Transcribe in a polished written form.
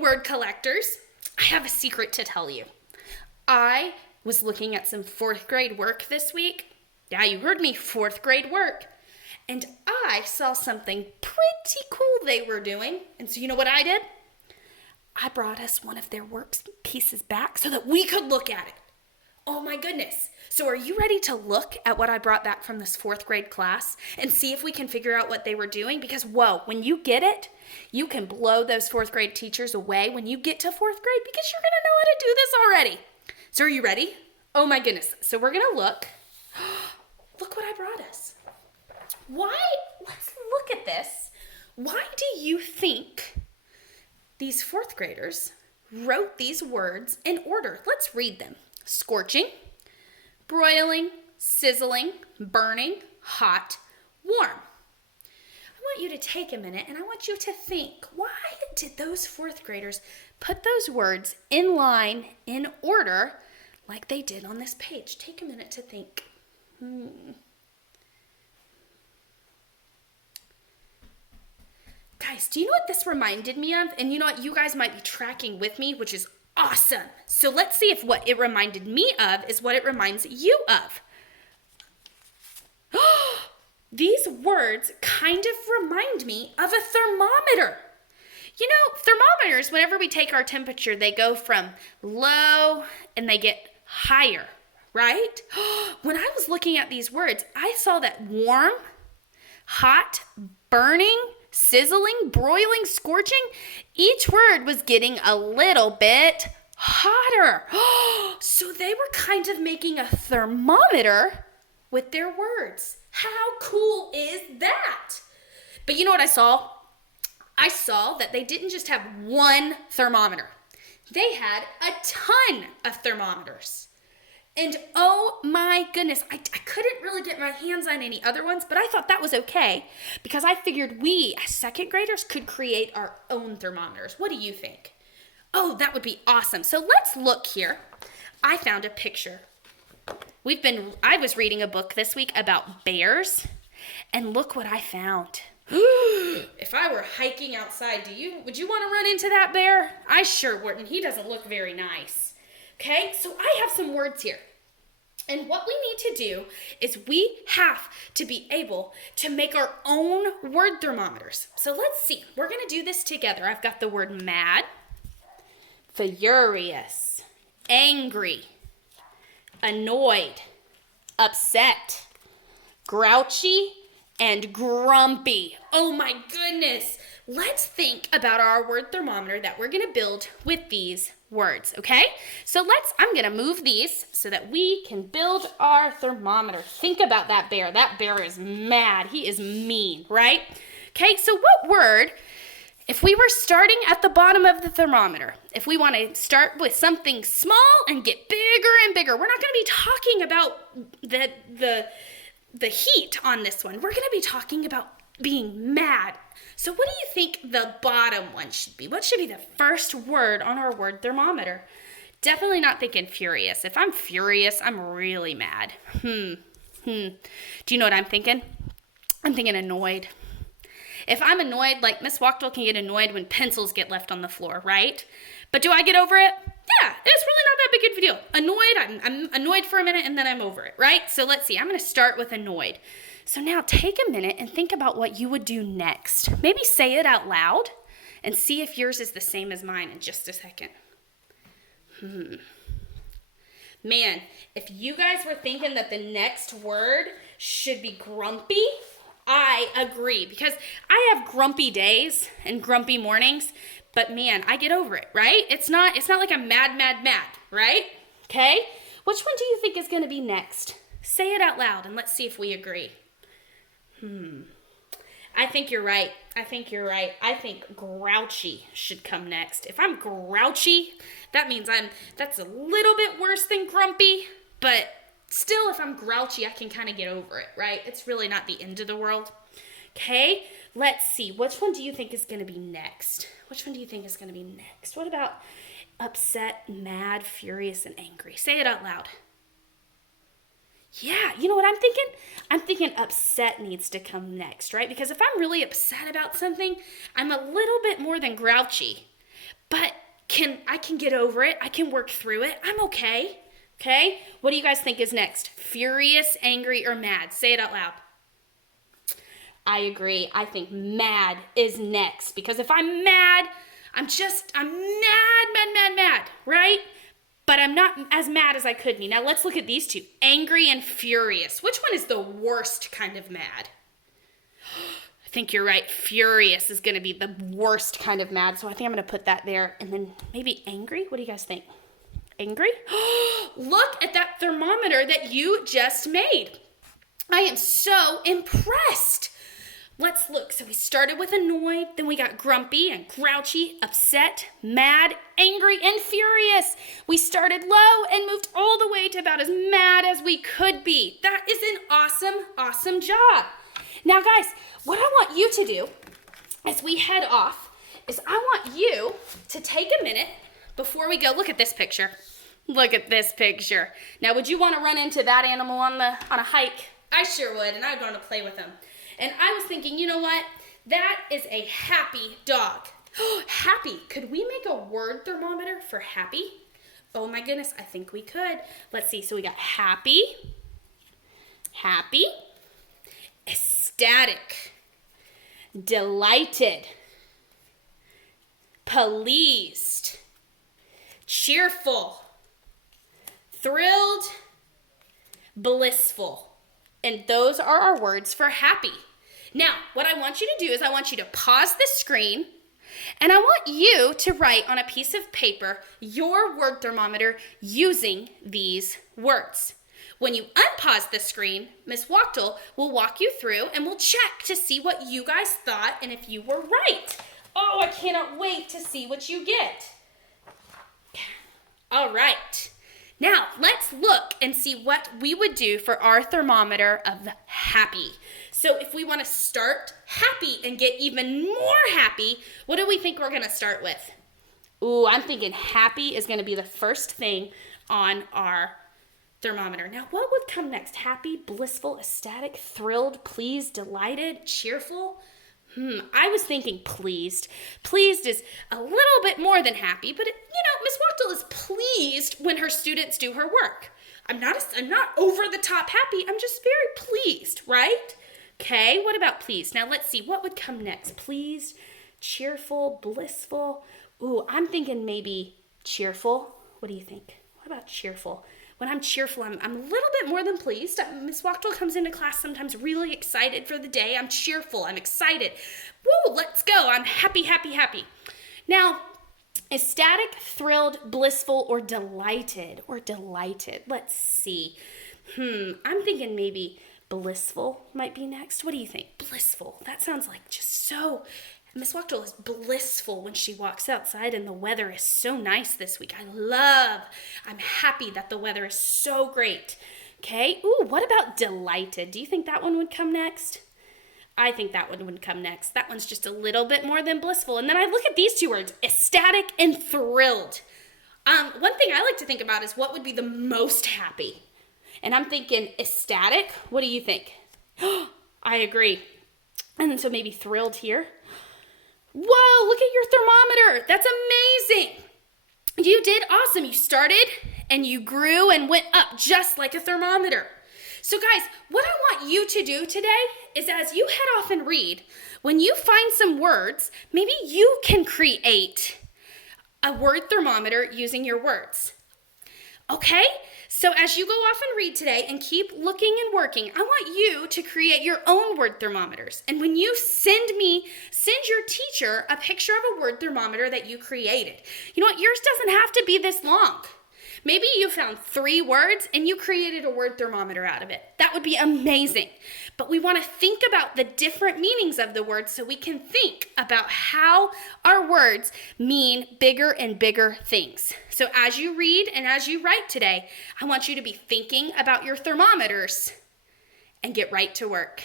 word collectors, I have a secret to tell you. I was looking at some fourth grade work this week. Yeah, you heard me, fourth grade work. And I saw something pretty cool they were doing. And so you know what I did? I brought us one of their work pieces back so that we could look at it. Oh my goodness. So are you ready to look at what I brought back from this fourth grade class and see if we can figure out what they were doing? Because, whoa, when you get it, you can blow those fourth grade teachers away when you get to fourth grade because you're going to know how to do this already. So are you ready? Oh my goodness. So we're going to look. Look what I brought us. Let's look at this. Why do you think these fourth graders wrote these words in order? Let's read them. Scorching, broiling, sizzling, burning, hot, warm. I want you to take a minute and I want you to think, why did those fourth graders put those words in line, in order, like they did on this page? Take a minute to think. Guys, do you know what this reminded me of? And you know what? You guys might be tracking with me, which is awesome. So let's see if what it reminded me of is what it reminds you of. These words kind of remind me of a thermometer. You know, thermometers, whenever we take our temperature, they go from low and they get higher, right? When I was looking at these words, I saw that warm, hot, burning, sizzling, broiling, scorching, each word was getting a little bit hotter. So they were kind of making a thermometer with their words. How cool is that? But you know what I saw? I saw that they didn't just have one thermometer. They had a ton of thermometers. And oh my goodness, I couldn't really get my hands on any other ones, but I thought that was okay because I figured we, as second graders, could create our own thermometers. What do you think? Oh, that would be awesome. So let's look here. I found a picture. I was reading a book this week about bears, and look what I found. If I were hiking outside, would you want to run into that bear? I sure wouldn't. He doesn't look very nice. Okay, so I have some words here. And what we need to do is we have to be able to make our own word thermometers. So let's see. We're going to do this together. I've got the word mad, furious, angry, annoyed, upset, grouchy, and grumpy. Oh my goodness. Let's think about our word thermometer that we're going to build with these words, okay? So I'm going to move these so that we can build our thermometer. Think about that bear. That bear is mad. He is mean, right? Okay, so what word, if we were starting at the bottom of the thermometer, if we want to start with something small and get bigger and bigger, we're not going to be talking about the heat on this one. We're going to be talking about being mad. So what do you think the bottom one should be? What should be the first word on our word thermometer? Definitely not thinking furious. If I'm furious, I'm really mad. Do you know what I'm thinking? I'm thinking annoyed. If I'm annoyed, like Miss Wachtel can get annoyed when pencils get left on the floor, right? But do I get over it? Yeah, it's really not that big of a deal. Annoyed, I'm annoyed for a minute and then I'm over it, right? So let's see, I'm going to start with annoyed. So now take a minute and think about what you would do next. Maybe say it out loud and see if yours is the same as mine in just a second. Man, if you guys were thinking that the next word should be grumpy, I agree, because I have grumpy days and grumpy mornings, but man, I get over it, right? It's not like I'm mad, right? Okay? Which one do you think is going to be next? Say it out loud and let's see if we agree. I think you're right. I think grouchy should come next. If I'm grouchy, that means that's a little bit worse than grumpy, but still, if I'm grouchy, I can kind of get over it, right? It's really not the end of the world. Okay, let's see. Which one do you think is going to be next? What about upset, mad, furious, and angry? Say it out loud. Yeah, you know what I'm thinking? I'm thinking upset needs to come next, right? Because if I'm really upset about something, I'm a little bit more than grouchy. but I can get over it. I can work through it. I'm okay. Okay? What do you guys think is next? Furious, angry, or mad? Say it out loud. I agree. I think mad is next, because if I'm mad, I'm mad, right? But I'm not as mad as I could be. Now let's look at these two. Angry and furious. Which one is the worst kind of mad? I think you're right. Furious is going to be the worst kind of mad. So I think I'm going to put that there. And then maybe angry. What do you guys think? Angry? Look at that thermometer that you just made. I am so impressed. Let's look. So we started with annoyed, then we got grumpy and grouchy, upset, mad, angry, and furious. We started low and moved all the way to about as mad as we could be. That is an awesome, awesome job. Now, guys, what I want you to do as we head off is I want you to take a minute before we go. Look at this picture. Look at this picture. Now, would you want to run into that animal on a hike? I sure would, and I'd want to play with him. And I was thinking, you know what? That is a happy dog. Happy. Could we make a word thermometer for happy? Oh my goodness, I think we could. Let's see. So we got happy, ecstatic, delighted, pleased, cheerful, thrilled, blissful. And those are our words for happy. Now, what I want you to do is I want you to pause the screen, and I want you to write on a piece of paper your word thermometer using these words. When you unpause the screen, Miss Wachtel will walk you through and we'll check to see what you guys thought and if you were right. Oh, I cannot wait to see what you get. All right. Now, let's look and see what we would do for our thermometer of happy. So if we want to start happy and get even more happy, what do we think we're going to start with? Ooh, I'm thinking happy is going to be the first thing on our thermometer. Now, what would come next? Happy, blissful, ecstatic, thrilled, pleased, delighted, cheerful? I was thinking pleased. Pleased is a little bit more than happy, but Miss Wachtel is pleased when her students do her work. I'm not over the top happy. I'm just very pleased, right? Okay, what about pleased? Now let's see, what would come next? Pleased, cheerful, blissful. Ooh, I'm thinking maybe cheerful. What do you think? What about cheerful? When I'm cheerful, I'm a little bit more than pleased. Miss Wachtel comes into class sometimes really excited for the day. I'm cheerful. I'm excited. Woo, let's go. I'm happy, happy, happy. Now, ecstatic, thrilled, blissful, or delighted? Let's see. I'm thinking maybe blissful might be next. What do you think? Blissful. That sounds like just so... Miss Wachtel is blissful when she walks outside, and the weather is so nice this week. I'm happy that the weather is so great. Okay. Ooh, what about delighted? Do you think that one would come next? I think that one would come next. That one's just a little bit more than blissful. And then I look at these two words, ecstatic and thrilled. One thing I like to think about is what would be the most happy. And I'm thinking ecstatic. What do you think? I agree. And then so maybe thrilled here. Whoa, look at your thermometer. That's amazing. You did awesome. You started and you grew and went up just like a thermometer. So guys, what I want you to do today is as you head off and read, when you find some words, maybe you can create a word thermometer using your words. Okay? So as you go off and read today and keep looking and working, I want you to create your own word thermometers. And when you send your teacher a picture of a word thermometer that you created. You know what? Yours doesn't have to be this long. Maybe you found 3 words and you created a word thermometer out of it. That would be amazing. But we want to think about the different meanings of the words so we can think about how our words mean bigger and bigger things. So as you read and as you write today, I want you to be thinking about your thermometers and get right to work.